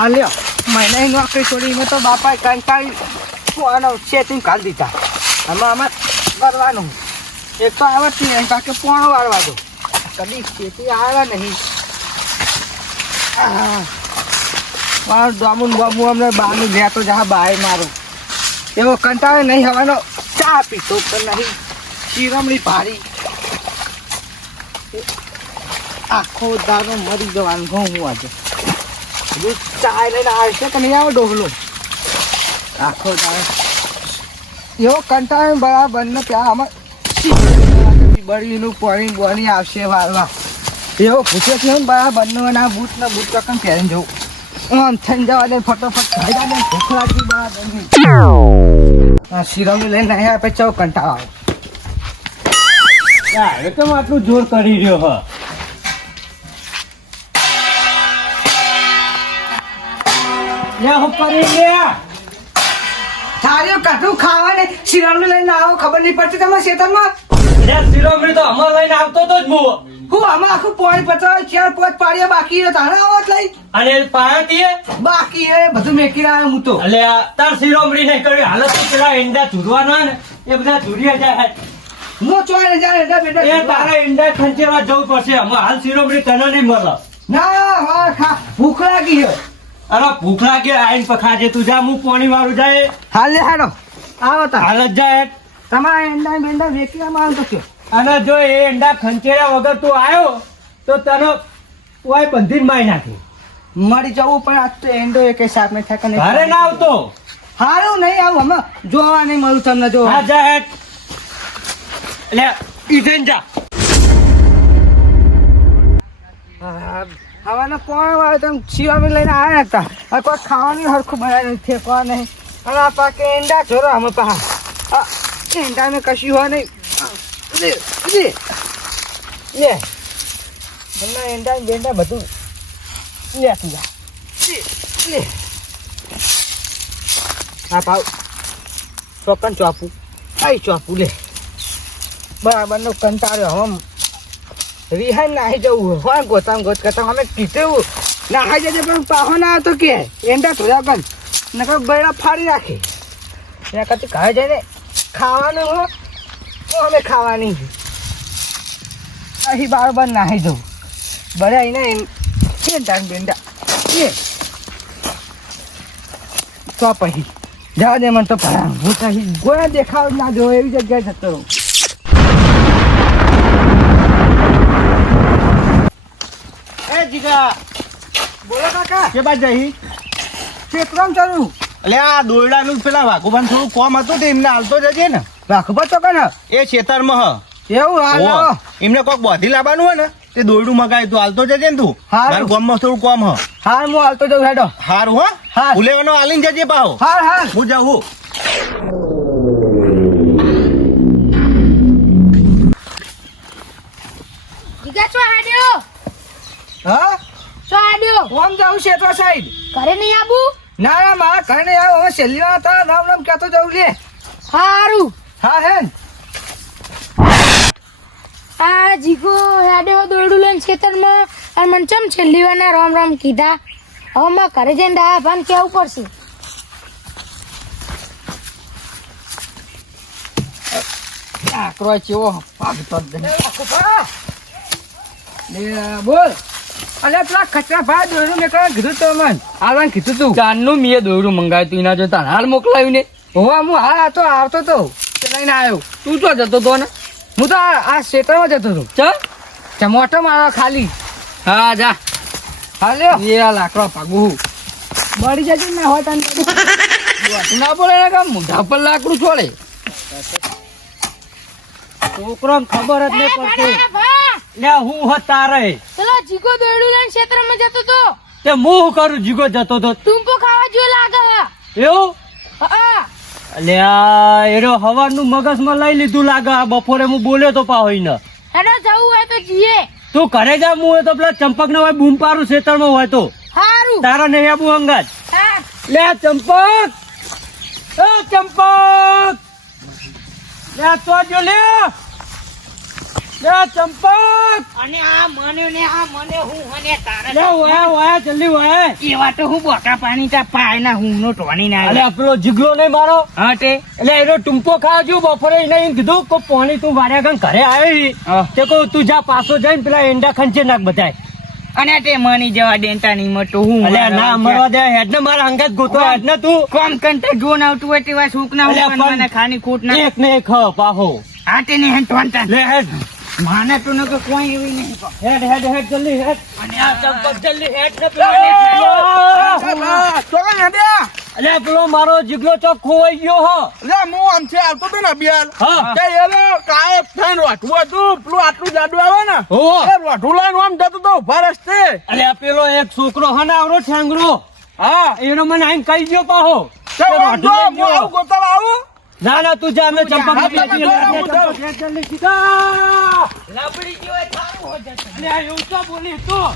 આ લ્યો મહિનાની નોકરી છોડીને તો બાપાએ કંટાળી પોવાનો સેટિંગ કાઢી દીધા. આમાં કરવાનું એક તો આવડતી નહીં કારણ કે પોણો વાળવા દો કદી ખેતી આવે નહીં. મારું ડોમુન બોમું અમને બહારનું લેતો જા બાય મારું એવો કંટાળે નહીં હવાનો ચા પીતો પણ નહીં શિરમણી ભારી આખો દારૂ મરી જવાનું ઘઉં હું આજે હજુ ચા લઈને આવશે કે નહીં આવે ડોહલો આખો દારૂ એવો કંટાળે બરાબર ને ત્યાં આમાં બળીનું પાણી બોણી આવશે વાળવા એવો પૂછે છે બરાબર ના બૂટ ને બૂટ કકન પહેરીને જવું આમ થઈને જવા દે ફટોફટ ખાઈ દે ભૂખ લાગી બરાબર શિરમણી લઈને નહીં આપે ચો કંટાળો આવે કેમ આટલું જોર કરી રહ્યો હ લે હું કરી લે થાળીઓ કટું ખાવા ને શિરમણી લઈને આવો ખબર નહીં પડતી તમારા ખેતરમાં લે શિરોમણી તો અમાર લઈને આવતો તો જ હું હું આમાં આખું પાણી પચાવ ચાર પાંચ પાડીએ બાકી તારા આવત લઈ અને પાણી બાકી એ બધું મેકી આવ્યો હું તો એટલે તાર શિરોમણી નહીં કરી હાલત તો પેલા ઈંડા ચૂરવાના ને એ બધા ચૂર્યા જાય હું ચોય જાય એડા બેટા એ તારા ઈંડા ખંચેવા જવું પડશે અમાર હાલ શિરોમણી તને નહીં મળે ના હા ખા ભૂખ લાગી છે અરે ભૂખ લાગે આઈને પખાજે તું જા હું પાણી વાળું જાય હાલ લે હાલો આવો તા હાલ જ જાય તમારા એંડા બેંડા વેકીમાં આવ તો કયો અને જો એ ઈંડા ખંચેરા વગર તું આવ્યો તો તને ઓય બંધીને મારી નાખી મરી જવું પણ આજ તો એંડો એક સાપ નહીં થાય કે ઘરે ના આવતો હારું નહીં આવું હમણાં જોવા નહીં મળું તમને જો હા જા એટલે ઈધન જા હવાના પોણા વાળે તમે શિરામી લઈને આવ્યા હતા હવે કોઈ ખાવાની હરખું બનાવી નથી ફેંકવા નહીં અને આ પાકે એંડા જોરો અમે પા એંડા મેં કશું હોય નહીં લે હમણાં એંડા બેંડા બધું લેતી જા લે હા પાવ ચોકન ચોપું આઈ ચોપું લે બરાબરનો કંટાળ્યો હમ રિહાઈ નાહી જવું હોય ગોતામ ગોત કરતા અમે કીધું નાહી જજે પણ પાહો ના આવતો કે એંડા થોડા કન નકર બૈરા ફાડી રાખે એના કરતી ઘરે જઈને ખાવાનું હો તો અમે ખાવાની અહીં બરાબર નાહી જવું બરે એને એંડા બેંડા એ તો પછી જવા દે મને તો ભરા હું અહીં ગોળા દેખાવ ના જો એવી જગ્યાએ જતો રહું જીગા બોલો કાકા કે બાદ જઈ કેટલામ ચાલુ એટલે આ દોરડાનું પેલા વાઘુબાન થોડું કોમ હતું તો એમને હાલતો જજે ને રાખો તો કને એ ખેતરમાં હ એવું હાલ એમને કોઈક બોધી લાવવાનું હોય ને તે દોરડું મગાવ્યું તું હાલતો જજે ને તું મારું ગામમાં થોડું કોમ હ હાલ હું હાલતો જાઉં હેડો હારું હો હા ઉલેવાનો આલીને જજે પાહો હાલ હાલ હું જાઉં જીગા છો આડ્યો હા છો આડ્યો ઓમ જાઉં શેતવા સાઈડ ઘરે નહીં આબુ ના ના મારા ઘરે નહીં આવો હવે છેલ્લી વાર હતા રામ રામ કહેતો જાઉં લે હારું હા હેન આ જીગો આડ્યો દોરડું લઈને ખેતરમાં અને મને ચમ છેલ્લી વારના રામ રામ કીધા હવે માં ઘરે જઈને ડાયા ભાન કેવું પડશે આકરો ચેવો પાગતો જ લે બોલ અલે પેલા કચરા ભાઈ દોરું મેં કીધું તો મન હાલવાનું કીધું તું ચાંદનું મેં દોરું મંગાવ્યું તું એના જોતા હાલ મોકલાવ્યું ને હોવા હું હા તો આવતો તો લઈને આવ્યો તું તો જતો તો ને હું તો આ ક્ષેત્રમાં જતો હતો ચલ મોટો મારો ખાલી હા જા હાલ્યો એ આ લાકડો પાગું બળી જજો ના હોય તને ના બોલે ને કામ મોઢા પર લાકડું છોડે છોકરો ખબર જ નહીં પડતી ભા લે હું હ તારે પેલો જીગો દોરડું લઈને ખેતરમાં જતો તો તે હું શું કરું જીગો જતો તો ટૂંપો ખાવા જોઈએ લાગે એવું હા અલ્યા એરો હવારનું મગજમાં લઈ લીધું લાગે આ બપોરે હું બોલ્યો તો પાહોઈ ને હેડો જવું હોય તો જીએ તું ઘરે જા હું હોય તો પેલા ચંપક ને હોય બૂમ પારું ખેતરમાં હોય તો હારું તારા નહીં આબુ અંગાજ હા લે ચંપક એ ચંપક લે તો જો લે લે ચંપક અને આ મને ને આ મને હું અને તારે લે વાયા જલ્દી વાયા એવા તો હું બોકા પાણી તા પાય ના હું નો ટોણી ના અલે પેલો જીગલો નહીં મારો હા તે એટલે એનો ટૂંપો ખાજો બપોરે એને એમ કીધું કે પાણી તું વાર્યા ગણ ઘરે આવી હા. તે કહું તું જા પાછો જઈને પેલા એંડા ખંચે નાખ બધાય અને તે મની જવા દેતા નહીં મતો હું અલે ના મરવા દે હેડ ને મારા અંગત ગોતો હેડ ને તું કોમ કંટા જોન આવતું હોય તેવા સુખ ના અલે હોય પણ મને ખાની ખોટ ના એક ને એક હ પાહો હા તે ને ટોંટા લે હેડ માને તો ન કોઈ એવી નહીં હેડ જલ્દી હેડ અને આ ચંપક જલ્દી હેડ ને ચોકન હેડ્યા અલે પેલો મારો જીગલો ચોક ખોવાઈ ગયો હો લે હું આમથી આવતો તો ને બિયાલ હા. તે એલો કાયબ થઈને વાઠું હતું પેલું આટલું જાડું આવે ને હોવો. એ વાઠું લઈને આમ જતો તો ઉભા રસ્તે અલે આ પેલો એક છોકરો હને આવરો ઠાંગરો હા એનો મને આઈને કહી ગયો પાહો તે કે આમ જો વાઢું લઈ હું ગયો. આવું ગોતલ આવું ના ના તું જા અમે ચંપક હા, મૂકી તમે દઈએ. જાઓ, હું જાઉં. ચંપક હેડ જલ્દી સીધા લબડી જેવો થારું હો જશે અલે આ એવું તો બોલી તું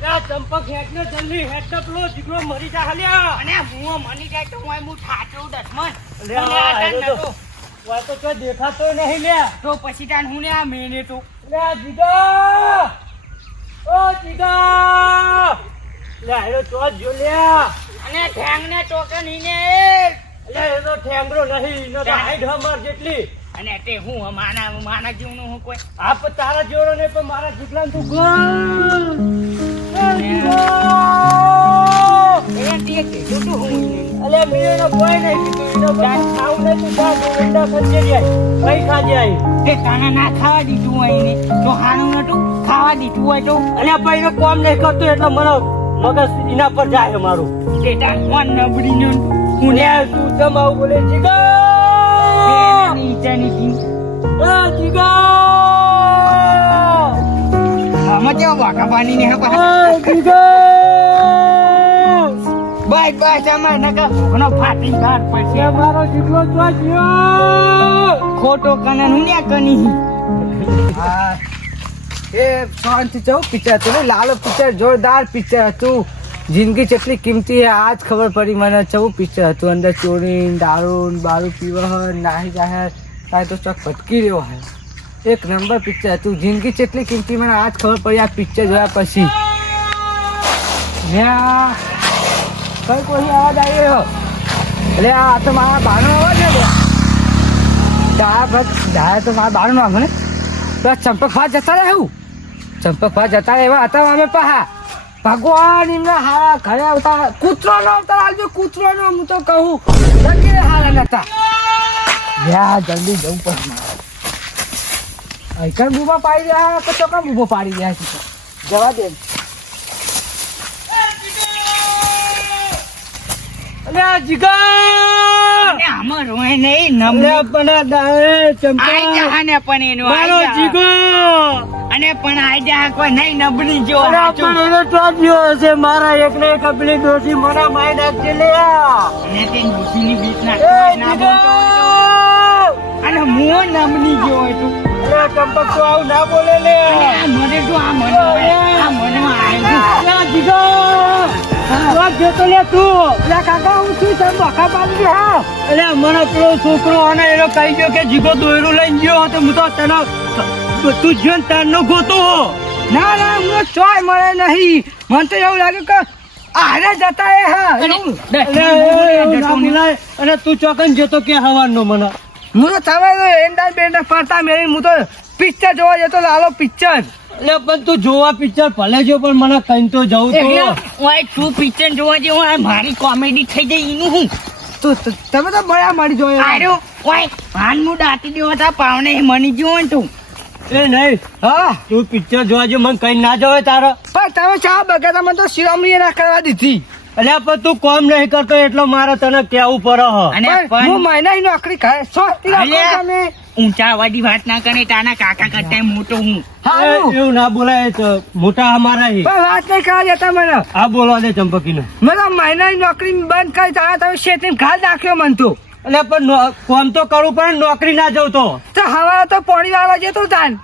લે આ ચંપક હેડ ને જલ્દી હેડ ને પેલો જીગલો મરી જા હાલ્યા અને હું મની જાય તો હું ઠાચું દસમન અલે આ હેડો તો. વાય તો કોઈ દેખાતો નહીં લે તો પછી તાન હું ને આ મેને તો લે આ જીગા ઓ જીગા લે હેડો તો જો લે અને ઠેંગ ને ટોકન ઈને લે એનો ઠેંગરો નહીં એનો તો હાઈટ હમાર જેટલી અને તે હું માના જીવનું હું કોઈ આ પણ તારા જેવડો નહીં પણ મારા જીગલા તું ગોળ એ તે કીધું તું હું ઈને. અલે મેનો કોઈ નહીં કીધું એનો ગાય ખાવું નહીં તું જા ગોવિંદા ખંચે જાય કઈ ખાજે આવી તે કાના ના ખાવા દીધું હોય ને તો હાનું નતું ખાવા દીધું હોય તો અલે ભાઈ નો કામ નહીં કરતો એટલે મને મગજ એના પર જાય મારું તે તાન કોણ નબળી નું હું લે તું તમ આવું બોલે જીગા નીચેની ટીમ એ જીગા આમાં કેવા વાકા પાણી ને એ જીગા બાય બાય અમાર નકા ઘણો ફાટી બહાર એ પડશે મારો જીગલો તો ગયો ખોટો કનન હું ને કની હા એ શાંતિ ચૌ પિક્ચર હતું ને લાલો પિક્ચર જોરદાર પિક્ચર હતું જિંદગી કેટલી કિંમતી હે આજ ખબર પડી મને ચૌ પિક્ચર હતું અંદર ચોરી દારૂ બારૂ પીવા નાહી જાહેર તાય તો ચોક ભટકી રહ્યો હે એક નંબર પિક્ચર હતું જિંદગી કેટલી કિંમતી મને આજ ખબર પડી આ પિક્ચર જોયા પછી કઈ કોઈ અવાજ આવી રહ્યો એટલે આ તો મારા બારનો અવાજ ને ડાયા તો મારા બારનો આવે ને તો ચંપકભા જતા રહે એવું ચંપકભા જતા રહે એવા હતા અમે પહા ભગવાન એમના હારા ઘરે આવતા કૂતરો નો આવતા આવજો કૂતરો નો હું તો કહું લગીને હારા નતા યા જલ્દી જવું પડે મારે અહીંકર બૂબા પાડી રહ્યા કે ચોકા બૂબો પાડી રહ્યા છે જવા દે અલે આ જીગા અને આમાં રોય નહીં અલે નમલી પણ દાએ આઈ ચંપા જા ને પણ એનો મારો આઈ જા જીગો અને પણ આઈ જા કોઈ નહીં નબળી જો અરે પણ એનો તો ગયો હશે મારા એકને એક આપણી દોશી મને મારી નાખજે લે અને તે ડોશીની બીક ના એ ના જીગા બોલતો હોય તો. અને મું નમલી ગયો હોય તું અરે ચંપક તો આવું ના બોલે લે અને આ મને તો આ મને આ મને આઈ ગયું અરે જીગા વાત જતો લે તું એટલે કાકા હું છું તમે બખા પાડી હા અરે મને પેલો છોકરો અને એનો કહી ગયો કે જીગો દોયરું લઈને ગયો હતો હું તો તને તું જ્યો ને તારનો ગોતો ના ના હું ચોય મળે નહીં મને તો એવું લાગે કે આને જતા એ હા એવું. અને તું ચોકન જતો કે હવાનો મને હું તો તમે એંડા બેંડા ફરતા મેળી હું તો પિક્ચર જોવા જતો લાલો પિક્ચર એટલે પણ તું જોવા પિક્ચર ભલે જો પણ મને કઈ તો જવું તો ઓય તું પિક્ચર જોવા જેવું આ મારી કોમેડી થઈ જાય એનું હું તમે તો બળા મારી જોયો આર્યો ઓય ભાન મુ દાટી દેવો તા પાવને મની જેવો ને તું એ નહીં હા તું પિક્ચર જોવા જો મને કઈ ના જવાય તારે પણ તમે ચા બગાતા મને તો શિરોમણી ના કરવા દીધી એટલે પણ તું કોમ નહીં કરતો એટલે મારે તને કેવું પડે હ અને પણ પણ હું મહિનાની નોકરી કરે સોતી રાખો અલ્યા. તમે ઊંચા અવાજની વાત ના કરે તાના કાકા કરતા મોટો હું હારું એવું ના બોલાય તો મોટા અમારા હી પણ વાત નહીં કરવા દેતા મને આ બોલવા દે ચંપકીને મને મહિનાની નોકરી બંધ કરી તારા તમે શેતીને ઘાલ નાખ્યો મન તો એટલે પણ કોમ તો કરવું પડે નોકરી ના જવું તો હવા તો પોણી વાળવા જતો તાન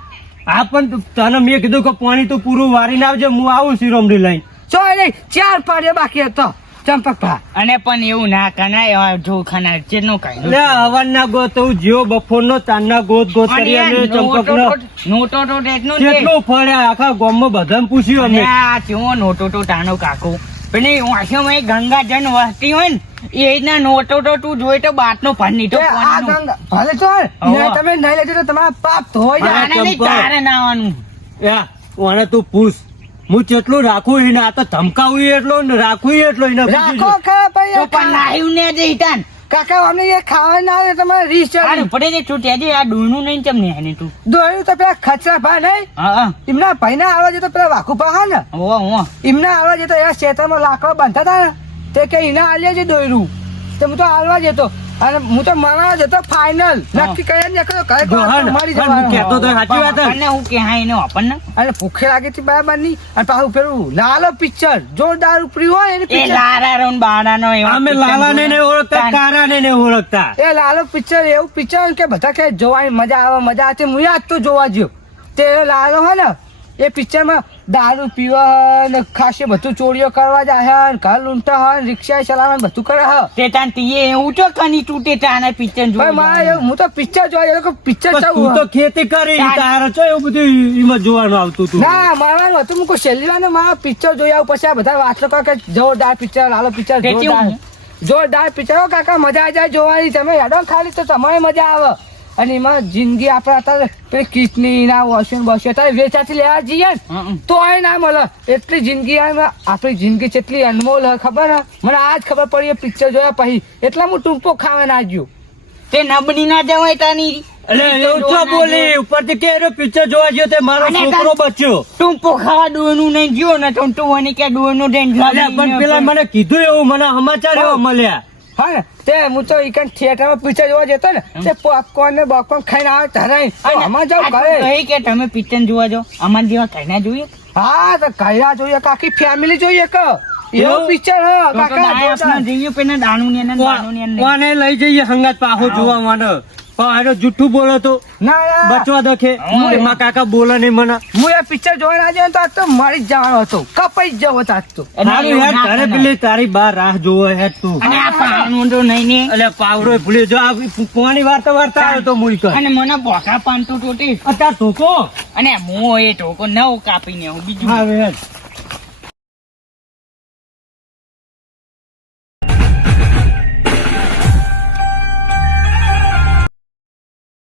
હા પણ તને મેં કીધું કે પાણી તું પૂરું વારીને આવજે હું આવું શિરોમણી લઈને ચોય નહીં 4 પાડ્યા બાકી હતો ચંપકભા અને પણ એવું ના કરાય જો ખાના જેનો કાઈ લે હવાના ગોત હું જીવો બપોરનો તારના ગોત કરી અને ચંપકનો નોટો તો એટલું જ કેટલું ફળ્યા આખા ગામમાં બધાને પૂછ્યું અને અમે આ ચેવો નોટો તો તાનો કાકો પણ વાંસોમાં ગંગાજન વસતી હોય ને એ રીતના નોટો તો તું જોઈ તો બાટનો પાણી તો એ આ ગંગા ભલે તો તમે નહીં લેજો તો તમારા પાપ ધોઈ જાય આને નહીં તારે નાવાનું યા ઓને તું પૂછ હું કેટલું રાખું એને આ તો ધમકાવું એટલો ને રાખું એટલો એને રાખો ખા તો ભાઈ પણ નાહ્યું ને જે ઈટાન કાકા અમને એ ખાવા ના આવે તમારે રીસ અરે ચડી પડે છે તું ત્યાં આ ડૂનું નહીં ચમ ને તું દોડ્યું તો પેલા ખચરા ભા નહીં હા એમના ભાઈના આવા જતો પેલા વાકુભા હા ને હો એમના આવા જતો એવા ખેતરમાં લાકડો બાંધતા હતા ને તે કે એના આલ્યા છે દોયરું તો હું તો હાલવા જતો અને હું તો મારવા જતો ફાઇનલ નક્કી કરીને નીકળ્યો ઘરે મારી કહેતો તો સાચી વાત જ. અને હું કે હા એને આપણને અને ભૂખે લાગી હતી બરાબર ની અને પાછું પેલું લાલો પિક્ચર જોરદાર ઉપરી હોય એને એ પિક્ચર લારા રો બારાનો એવા અમે લાલાને નહીં ઓળખતા કારાને નહીં ઓળખતા એ લાલો પિક્ચર એવું પિક્ચર કે બધા કે જોવાની મજા આવે હું યાદ તો જોવા જ્યો તે લાલો હોય ને એ પિક્ચરમાં દારૂ પીવા ને ખાસે બધું ચોરીઓ કરવા જાય ને ઘર લૂંટા હોય ને રિક્ષા ચલાવવા ને બધું કરે હ તે તાન તીએ એવું તો કની તૂટે તાને પિક્ચર ભાઈ મારે જોઈ એવું હું તો પિક્ચર જોવા જતો પિક્ચર પણ તું તો ખેતી કરી તારે ચો એવું બધું એમાં જોવાનું આવતું તું ના મારવાનું હતું હું છેલ્લી વાર મારા પિક્ચર જોઈ આવું પછી આ બધા વાતો કરે કે જોરદાર પિક્ચર લાલો પિક્ચર તે જોરદાર કેવું? જોરદાર પિક્ચર હો કાકા મજા આવી જાય જોવાની તમે હેડો ખાલી તો તમારે મજા આવે અને એમાં જિંદગી આપણે અત્યારે પેલી કિડની ના વોશિંગ બસ અત્યારે વેચાતી લેવા જઈએ ને તો એ ના મળે એટલી જિંદગી આપણી જિંદગી કેટલી અનમોલ હોય ખબર ને મને આજ ખબર પડી એ પિક્ચર જોયા પછી એટલા હું ટૂંપો ખાવા ના ગયો તે નબળી ના જવાય તાની એટલે એવું છો બોલી ઉપરથી કે એનો પિક્ચર જોવા ગયો તે મારો અને છોકરો બચ્યો ટૂંપો ખાવા ડોનું નહીં ગયો ને તો તું મને કે ડોનું દઈને અલ્યા, પણ પેલા મને કીધું એવું મને સમાચાર એવો મળ્યા હા ને તે હું તો ઈકન થિયેટરમાં પિક્ચર જોવા જતો ને તે પોપકોર્ન ને બોપકોર્ન ખાઈને આવે ધરાઈ આમાં જાવ ઘરે કહી કે તમે પિક્ચર જોવા જાઓ અમાર જેવા કઈના જોઈએ હા તો કયા જોઈએ આખી ફેમિલી જોઈએ કે એવું એવું? પિક્ચર હે તો કાકા ડાયસ જોરદાર. ના જઈએ પેલા દાણું ને દાણું ને કોને લઈ જઈએ સંગાત પાછો જોવા મને પણ આનો જુઠ્ઠું બોલો તો ના ના બચવા દખે હા. એમાં કાકા બોલે નહીં મને હું એ પિક્ચર જોવા ના જયો તો આજ તો મરી જ જવાનો હતો કપાઈ જ જવો હતો આજ તો હારું યાર તારે પેલી તારી બાર રાહ જોવે હે તું અને આ પાનું તો નહીં ને એટલે પાવડો ભૂલી જો આ પોણી વાર્તા આવ્યો તો મુઈ કર અને મને બોકા પાન તો ટોટી અત્યારે ધોકો અને હું એ ટોકો નવ કાપીને હું બીજું હા વેર